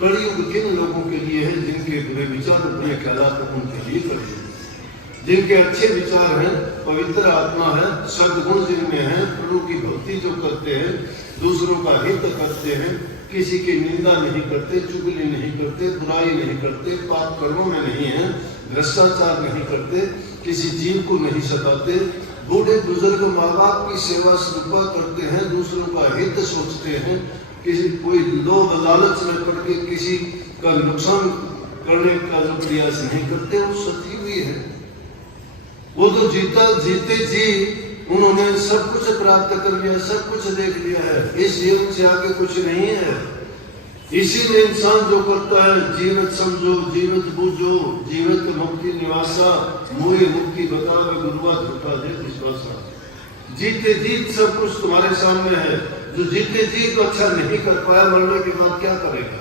कलयुग किन लोगों के लिए है जिनके बुरे विचार बुरे ख्यालात उनके लिए कलयुग, जिनके अच्छे विचार हैं, पवित्र आत्मा है, सद्गुण जिनमें हैं, प्रभु की भक्ति जो करते हैं, दूसरों का हित करते हैं, किसी की निंदा नहीं करते, चुगली नहीं करते, बुराई नहीं करते, पाप कर्मों में नहीं है, भ्रष्टाचार नहीं करते, किसी जीव को नहीं सताते, बूढ़े बुजुर्ग माँ बाप की सेवा शुरुआ करते हैं, दूसरों का हित सोचते हैं, किसी कोई लोभ लालच में पड़ के किसी का नुकसान करने का जो प्रयास नहीं करते, वो सती हुई है। वो तो जीते जी उन्होंने सब कुछ प्राप्त कर लिया, सब कुछ देख लिया है, इस जीवन से आगे कुछ नहीं है। इसीलिए इंसान जो करता है, जीवित समझो, जीवित बूझो, जीवित मुक्ति निवासा, मोहे मुक्ति बतावे गुरुआ धोखा दे विश्वासा। जीते जीत सब कुछ तुम्हारे सामने है। जो जीते जीत अच्छा नहीं कर पाया, मरने के बाद क्या करेगा?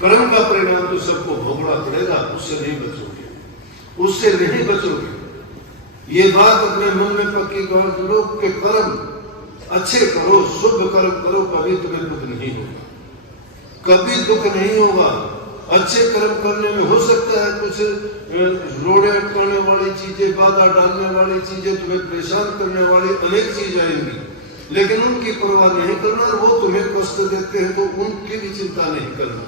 कर्म का परिणाम तो सबको भोगना पड़ेगा, उससे नहीं बचोगे, उससे नहीं बचोगे। ये बात अपने मन में पक्की कर लो कि कर्म अच्छे करो, शुभ कर्म करो, कभी तुम्हें दुख नहीं होगा, कभी दुख नहीं होगा। अच्छे कर्म करने में हो सकता है कुछ रोड़े अटकाने वाली चीजें, बाधा डालने वाली चीजें, तुम्हें परेशान करने वाली अनेक चीजें आएंगी, लेकिन उनकी परवाह नहीं करना। वो तुम्हें कष्ट देते हैं तो उनकी भी चिंता नहीं करना,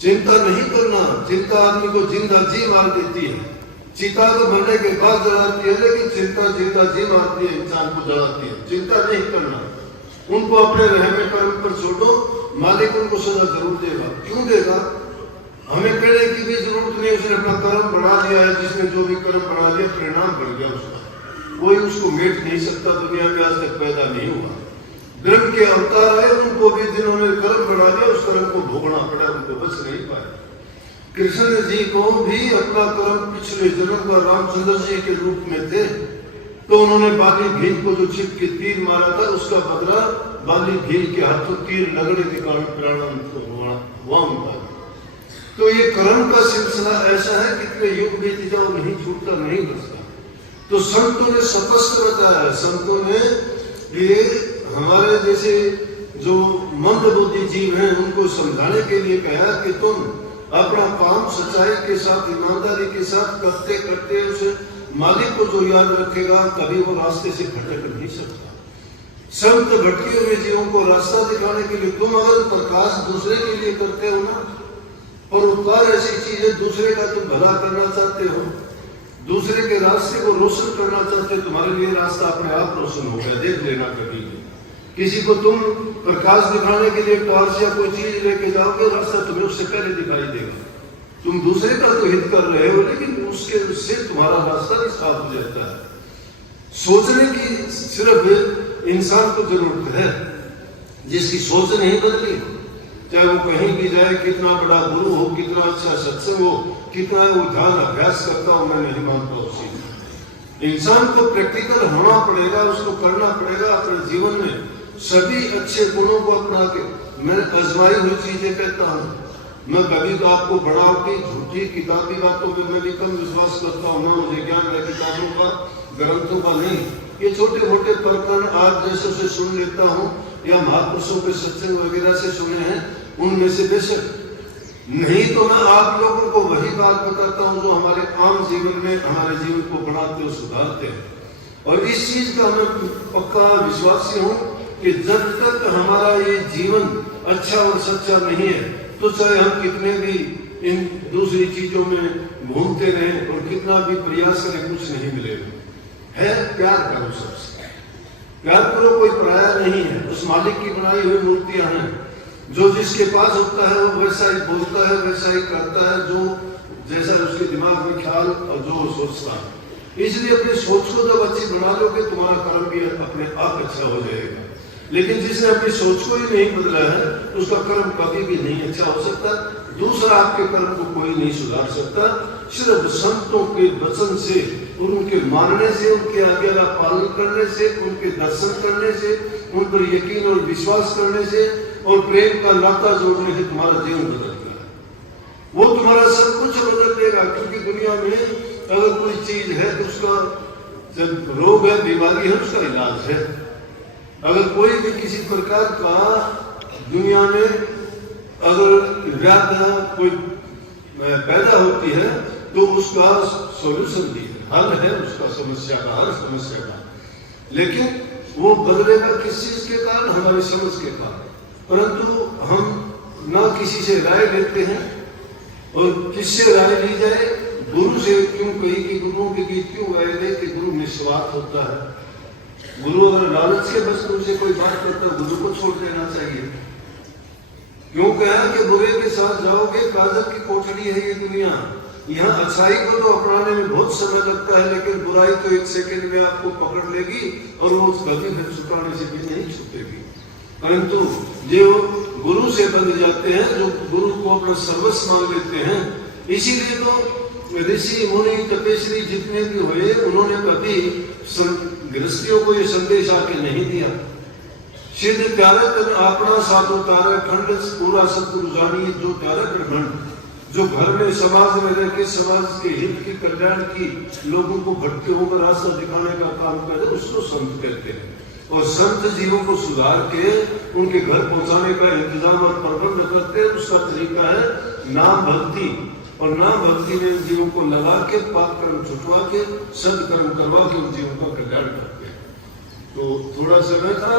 चिंता नहीं करना। चिंता आदमी को जिंदा जी मार देती है। चिता तो मरने के बाद जलाती है, लेकिन चिंता जिंदा जी मारती है, इंसान को जलाती है। चिंता नहीं करना, उनको अपने रहने कर्म पर छोड़ो, मालिक उनको सजा जरूर देगा। क्यों देगा? हमें कहने की भी जरूरत नहीं, उसने अपना कर्म बढ़ा दिया है। जिसने जो भी कर्म बढ़ा दिया, परिणाम बढ़ गया उसका, कोई उसको मेट नहीं सकता। दुनिया में आज तक पैदा नहीं हुआ। धर्म के अवतार आए, उनको भी जिन्होंने कर्म बढ़ा दिया, उस कर्म को भोगना पड़ा, उनको बच नहीं पाए। कृष्ण जी को भी अपना कर्म पिछले जन्म का रामचंद्र जी के रूप में थे, तो उन्होंने बाली भील को जो छिप के तीर मारा था, उसका बदला बाली भील के हाथों तीर लगने के कारण प्राणांत हुआ उनका। तो ये कर्म का सिलसिला ऐसा है, कितने युग बीत जाओ नहीं छूटता, नहीं बचता। तो संतों ने स्पष्ट बताया है, संतों ने ये हमारे जैसे जो मंद बुद्धि जीव हैं, उनको समझाने के लिए कहा कि तुम अपना काम सच्चाई के साथ, ईमानदारी के साथ करते करते उस मालिक को जो याद रखेगा, कभी वो रास्ते से भटक नहीं सकता। संत भटके हुए जीवों को रास्ता दिखाने के लिए तुम अगर प्रकाश दूसरे के लिए करते हो ना, और उपकार ऐसी चीज है, दूसरे का तुम भला करना चाहते हो, दूसरे के रास्ते को रोशन करना चाहते हो, तुम्हारे लिए रास्ता अपने आप रोशन हो गया। देख लेना कभी किसी को तुम प्रकाश दिखाने के लिए टॉर्च या कोई चीज लेके जाओगे, रास्ता तुम्हें उससे पहले दिखाई देगा। तुम दूसरे का तो हित कर रहे हो, लेकिन उससे तुम्हारा रास्ता भी साफ हो जाता है। सोचने की सिर्फ इंसान को जरूरत है, जिसकी सोच नहीं बदली, चाहे वो कहीं भी जाए, कितना बड़ा गुरु हो, कितना अच्छा सत्संग हो, कितना वो ध्यान अभ्यास करता हो, मैं नहीं मानता उसी। इंसान को प्रैक्टिकल होना पड़ेगा, उसको करना पड़ेगा अपने जीवन में। सभी अच्छे गुणों को अपना के, मैं आजमाई हुई चीजें कहता हूँ, मैं कभी तो आपको बनावटी झूठी किताबी बातों में मैं भी कम विश्वास करता हूँ, ना मुझे ज्ञान है किताबों का, ग्रंथों का नहीं। ये छोटे मोटे प्रकरण आज जैसे से सुन लेता हूँ, या महापुरुषों के सत्संग वगैरह से सुने हैं, उनमें से बेशक नहीं तो मैं आप लोगों को वही बात बताता हूँ जो हमारे आम जीवन में हमारे जीवन को बढ़ाते और सुधारते हैं। और इस चीज का मैं पक्का विश्वासी हूँ कि जब तक हमारा ये जीवन अच्छा और सच्चा नहीं है, तो चाहे हम कितने भी इन दूसरी चीजों में घूमते रहें और कितना भी प्रयास करें, कुछ नहीं मिलेगा। है प्यार करो, सबसे प्यार करो, कोई पराया नहीं है। उस मालिक की बनाई हुई मूर्तियां हैं, जो जिसके पास होता है वो वैसा ही बोलता है, वैसा ही करता है, जो जैसा उसके दिमाग में ख्याल और जो सोचता है। इसलिए अपनी सोच को जब अच्छी बना लोगे, तुम्हारा कर्म भी अपने आप अच्छा हो जाएगा। लेकिन जिसने अपनी सोच को ही नहीं बदला है, उसका कर्म कभी भी नहीं अच्छा हो सकता। दूसरा आपके कर्म को कोई नहीं सुधार सकता। सिर्फ संतों के वचन से, उनके मानने से, उनके आज्ञा का पालन करने से, उनके दर्शन करने से, उन पर यकीन और विश्वास करने से और प्रेम का नाता जोड़ने से तुम्हारा जीवन बदलता है। वो तुम्हारा सब कुछ बदल देगा। क्योंकि दुनिया में अगर कोई चीज है तो उसका जब रोग है, बीमारी है, उसका इलाज है। अगर कोई भी किसी प्रकार का दुनिया में अगर व्याधा कोई पैदा होती है तो उसका सॉल्यूशन भी है, हल है उसका समस्या का, हर समस्या का, लेकिन वो बदलेगा किस चीज के कारण? हमारी समझ के कारण। परंतु हम ना किसी से राय लेते हैं, और किससे राय ली जाए? गुरु से क्यों कही कि गुरुओं के गीत क्यों गाए गए कि गुरु निस्वार्थ होता है। गुरु अगर लालच के बस तुमसे कोई बात करता है, गुरु को छोड़ देना चाहिए। क्यों कहा कि बुरे के साथ जाओगे, काजल की कोठरी है ये दुनिया। यहाँ अच्छाई को तो अपनाने में बहुत समय लगता है, लेकिन बुराई तो एक सेकंड में आपको पकड़ लेगी और वो कभी फिर छुटाने से भी नहीं छूटेगी। परंतु जो गुरु से बंध जाते हैं, जो गुरु को अपना सर्वस्व मान लेते हैं, इसीलिए तो ऋषि मुनि तपेश्वरी जितने भी हुए, उन्होंने कभी गृहस्थियों को ये संदेश आके नहीं दिया। सिद्ध प्यारे तन अपना साथ उतारे खंड पूरा सतगुरु जानिए जो प्यारे खंड। जो घर में समाज में रह के समाज के हित की कल्याण की लोगों को भटके होकर रास्ता दिखाने का काम करे, उसको संत कहते हैं। और संत जीवों को सुधार के उनके घर पहुंचाने का इंतजाम और प्रबंध करते हैं। उसका तरीका है नाम भक्ति, और नाम भक्ति में जीवों को लगा के पाप कर्म छुटवा के सदकर्म करवा के उन जीवों का कल्याण करते हैं। तो थोड़ा समय था,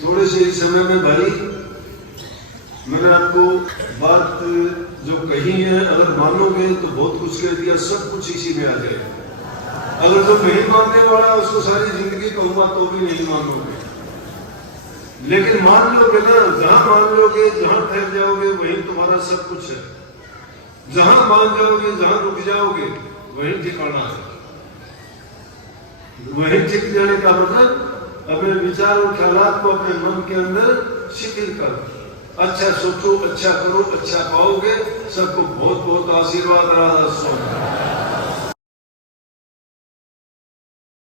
थोड़े से ही समय में भाई मैंने आपको बात जो कही है, अगर मानोगे तो बहुत कुछ कह दिया, सब कुछ इसी में आ जाएगा। अगर तो नहीं मानने वाला उसको सारी जिंदगी कहूंगा तो भी नहीं मानोगे, लेकिन मान लोगे ना, जहां मान लोगे, जहां ठहर जाओगे, वहीं तुम्हारा सब कुछ है। जहां मान जाओगे, जहां रुक जाओगे, वहीं ठिकाना है। वहीं टिक जाने का मतलब अपने विचार और ख्यालात को अपने मन के अंदर शिथिल करो, अच्छा सोचो, अच्छा करो, अच्छा पाओगे। सबको बहुत बहुत आशीर्वाद। राधा स्वामी।